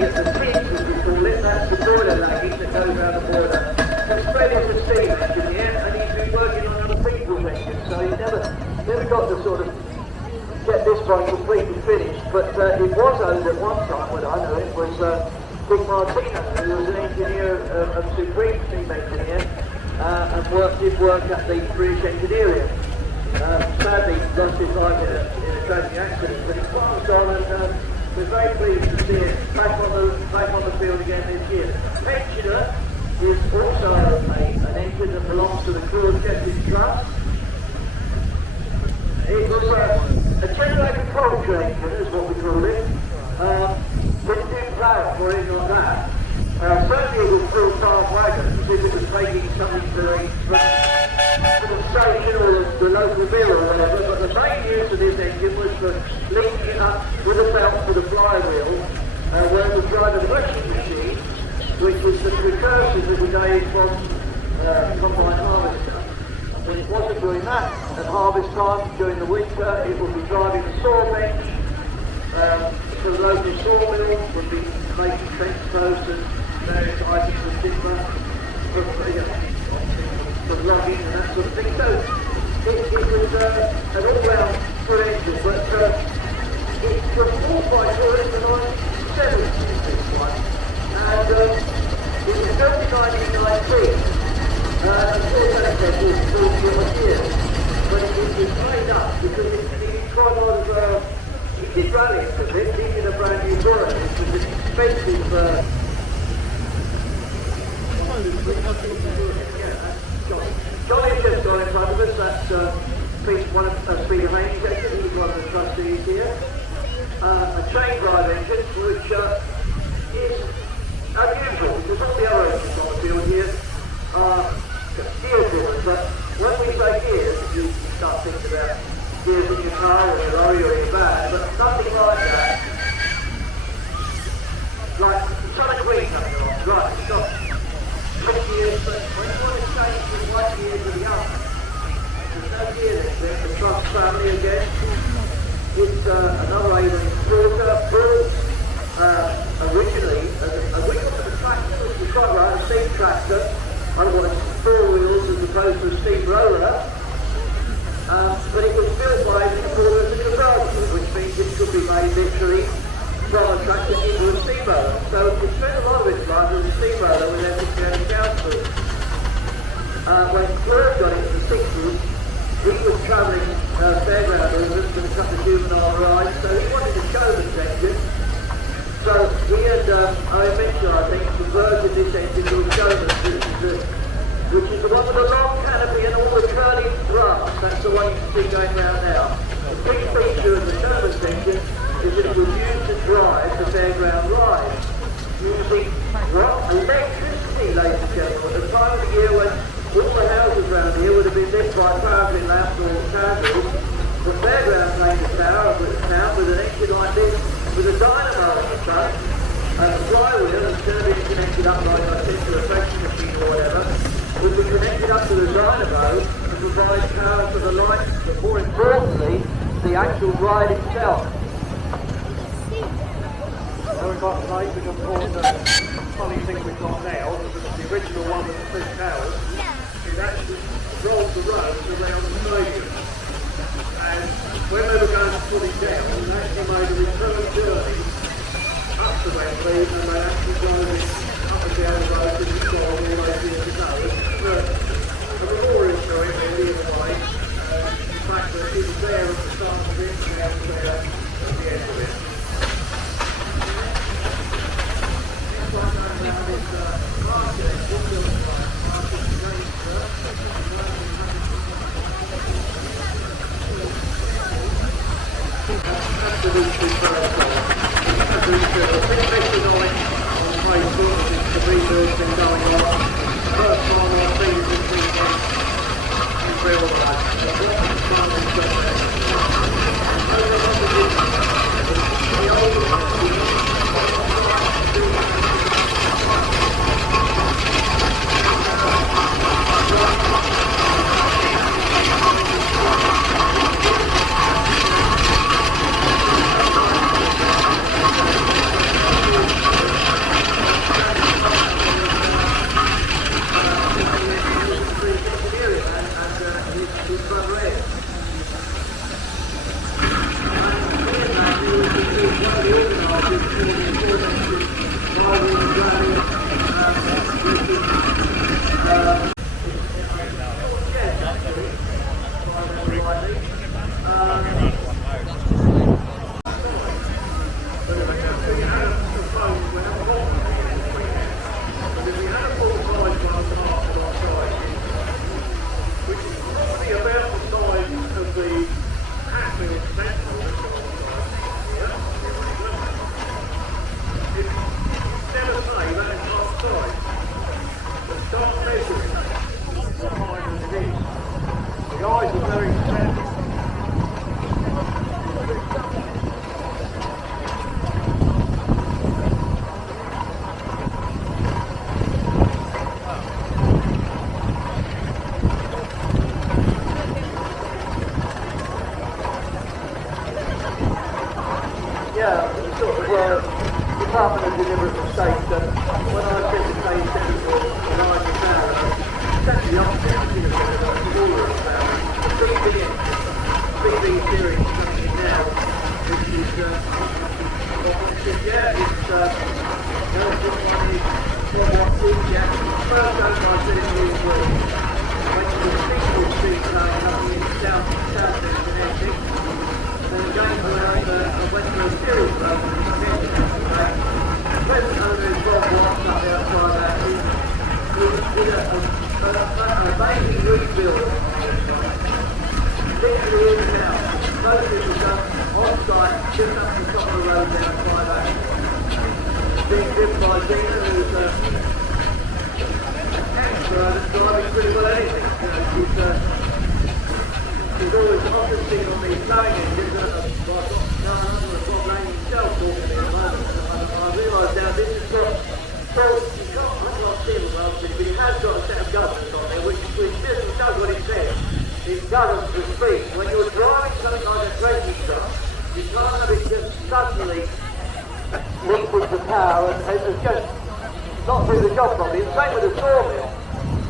the pit, as we call it, that's the boiler lagging that goes around the boiler. It's spread as a steam engine here, and he's been working on other people's engines, so he never got to sort of get this one completely finished. But it was owned at one time, when I know it, was Dick Martino, who was an engineer, a Supreme steam engineer, and did work at the British Engineering. Sadly, lost his life in a tragic accident, but it's passed on, and we're very pleased to see it back on the field again this year. Pensioner is also an engine that belongs to the Crew of Jetting Trust. It was a general agriculture engine, is what we call it. Didn't do plough or anything like that. Certainly it was full farm wagons, if it was taking something to the station or the local mill or whatever, but the main use of this engine was for linking it up with a belt for the flywheel, where it was driving the threshing machine, which was the precursor to the days from combine harvester. When it wasn't doing that at harvest time during the winter, it would be driving the saw bench to the local sawmill, would be making fence posts and various items of timber for logging and that sort of thing. So it was an all-round good engine, but it was bought by Tour in the 1970s, this one, and it was built in 1919. It was 40 years, but it was made up because it needed quite a lot of, it did rally it a bit, needed a brand new boiler, which was an expensive, Johnny's just gone in front of us, that's one of Peter Haynes' engine, he's one of the trustees here. A chain drive engine, which is unusual because all the other engines on the field here are gear driven, but when we say gears, you start thinking about gears in your car or your lorry or your van, but nothing like that. Like Sun and Green coming along, right, it's not 6 years, but when you want to change from one gear to the other, there's no gear there, the Trust family again. It's another 8-inch quarter, built originally for the tractor, which was quite right, a steam tractor. I've got 4 wheels as opposed to a steam roller, but it was built by the quarter as a convertible, which means it could be made literally from a tractor into a steam roller. So it spent a lot of its life as a steam roller with everything going down to it. When Claude got into the 60s, he was travelling fairground orders with a couple of juvenile rides, so he wanted a Showman engine. So we had, I mentioned, I think, converted this engine to a Showman, which is the one with the long canopy and all the curly thrust. That's the one you can see going round now. The big feature of the Showman engine is that it was used to drive the fairground rides, using electricity, ladies and gentlemen, at the time of the year when all the houses around here would have been lit by paraffin lamps or candles. The fairground came to town with an engine like this, with a dynamo on the front, and a flywheel, instead of being connected up like I said to a threshing machine or whatever, would be connected up to the dynamo to provide power for the lights, but more importantly, the actual ride itself. So we've got like, we can call the funny thing we've got now, the original one with the 6 towers, it actually rolled the road around the stadium. And when they were going to put it down, they actually made a return journey up to Wembley, and they actually drove it up and down the road to the side all those years ago. It's a memorial to it really in a way. The fact that it was there at the start of it, and now it's there at the end of it. Absolutely a big message on it on Facebook, the rebuild's been going on. First time I've seen this weekend in real life. deliberate mistake that when I said to say technical larger power, it's actually the opposite. I should have said about the smaller power. The big series coming in now, which is, yeah, it's, first one is what is, yeah, first time I said it really well. When the single street coming up in South Connecticut, then going around, I went to a series road in Connecticut. Present owner is Bob Watts up outside that. He did a amazing rebuild literally in the house. Most of it was done on site, just up the top of the road outside that. Being driven by Dina, who's an expert at driving pretty well anything. She's always often seen on these flying engines, I've got Bob Lane himself talking to me at the moment, and I realised now this has got, so you've got, I can't see it well, but he has got a set of governors on there, which does what it says. It governs the speed. When you're driving something like a racing truck, you can't have it just suddenly linked with the power, and it's just not through the job properly. The same with a sawmill.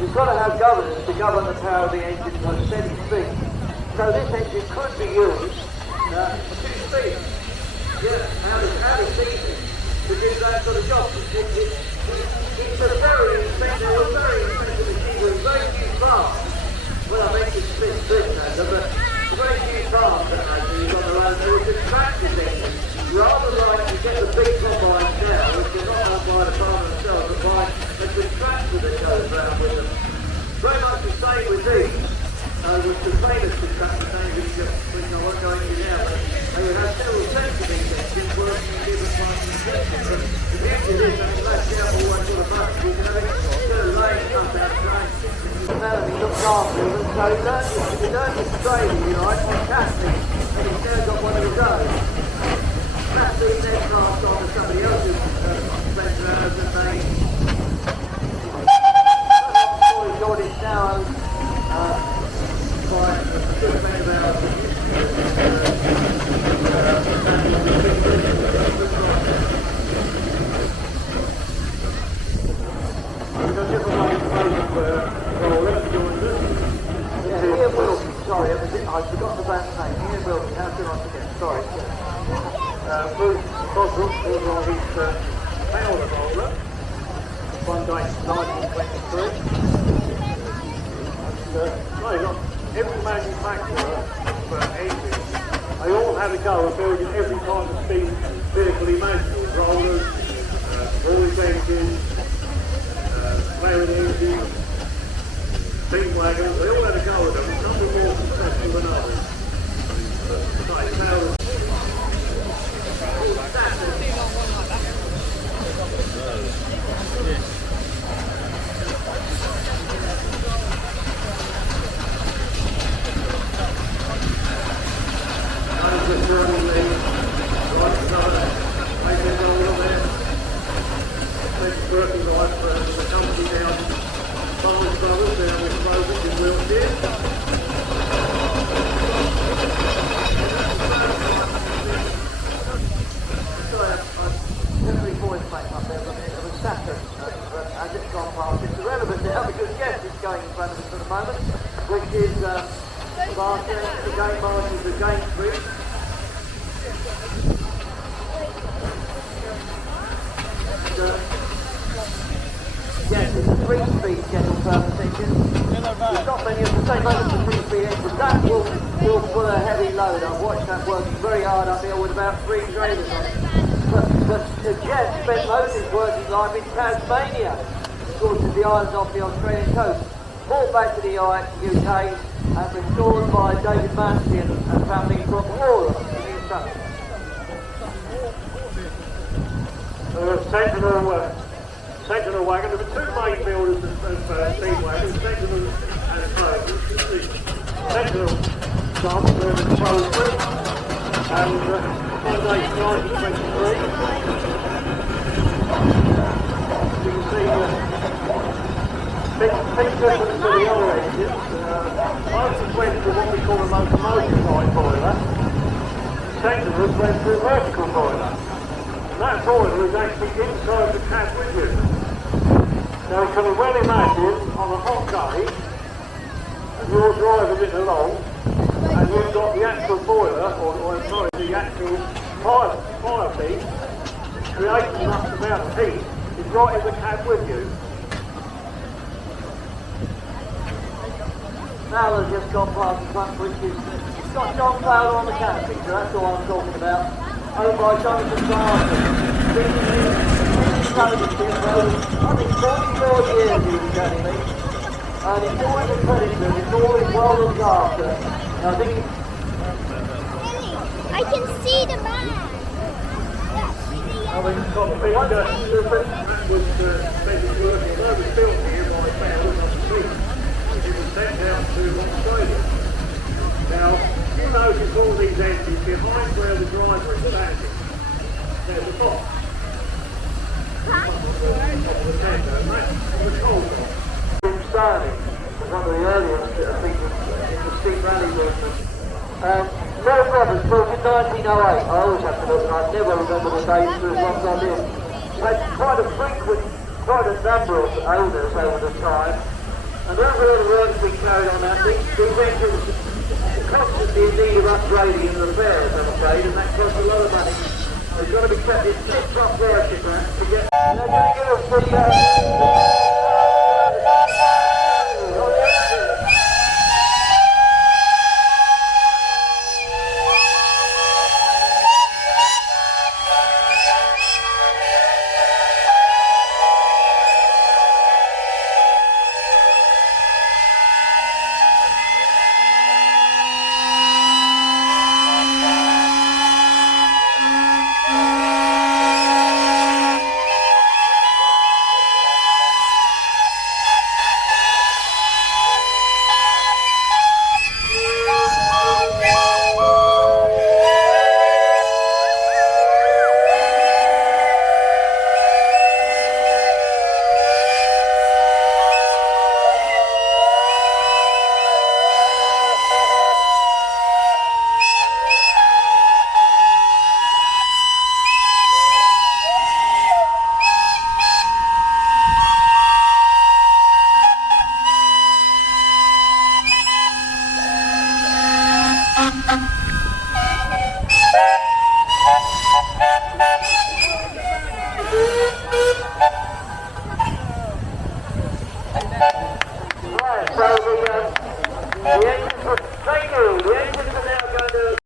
You've got to have governors to govern the power of the engine at a steady speed. So this engine could be used for 2 speeds. Yeah, out of season to do that sort of job. It's a very expensive machine with very few parts. Well, I mentioned split but very few parts that actually use on the road. So it's a tractor engine. Rather like you get the big combines now, which are not owned by the farmer themselves, but by a contractor that goes around with them. Very much the same with these. With the famous contractor things which I won't go into now, but they would have several sets of these engines working in different parts of the section. But the beauty of this, I mean, let's get all one sort of buttons, you can have it sort of laying stuff outside. Melanie looks after them, so he learned his trade, if you like, on casting, and he's now got one of his own. That's been then passed on to somebody else's centre as a name. Boy, Jordan's now by a good friend of ours. We've got different ways for Roland joined us. Yeah, Ian Wilson, sorry, I forgot the band's name. Ian Wilson, how could I forget? Sorry. Bruce Boswell was on his powder roller, one day 1923. And, every manufacturer for engines, they all had a go at building every kind of steam vehicle imaginable. Rollers, haulage engines, flaring engines, steam wagons, they all had a go at them. Some were more successful than others. Powder. Working life for the company down Farmers Brothers down with Moses in Wiltshire. Sorry, I definitely voice back up there, but it was Saturn as it's gone past. It's irrelevant now because yes, it's going in front of us at the moment, which is Barton, the game marshals, the game through. Yes, it's a 3-speed general purpose engine. There's not many of the same as the 3-speed engine. That will pull a heavy load. I've watched that working very hard up here with about 3 trailers on it. But the jet spent most of his working life in Tasmania, of course, is the islands off the Australian coast. Brought back to the UK and restored by David Massey and family from Aura in East Sussex. Sentinel wagon. There were 2 main builders of steam wagons, Sentinel and Trojan. Sentinel started there in Crowsbury, and on day 1923, you can see big difference to the other engines. Motors went to what we call a locomotive type boiler. Sentinels went to a vertical boiler. And that that boiler is actually inside the cab with you. Now you can well imagine on a hot day, and you're driving it along, and you've got the actual boiler, or sorry, the actual fire feed, creating enough amount of heat, is right in the cab with you. Now has just gone past the front, which is, it's got John Fowler on the canopy, so that's all I'm talking about. Owned by Jonathan Garson. Been in ownership for, I think, 44 years he was telling me. And it's always a credit to him, it's always well looked after. And I think I can see the man. I mean, that was Betty's work, although it was built here by Fowler on the street, which was sent down to Australia. Now, you notice all these engines behind where the driver is standing. There's a box. Top of the tender, and that's on the shoulder. Sterling was one of the earliest, I think, in the steam rally movement. Mary Roberts, built in 1908. I always have to look, and I never remember the dates for as long as I live. Had quite a number of owners over the time, and over all the work's been carried on that. These engines are constantly in need of upgrading and repairs, I'm afraid, and that costs a lot of money. They've got to be kept in tip-top worship to get. They're going to give us the. Right, so the engines were, thank you, the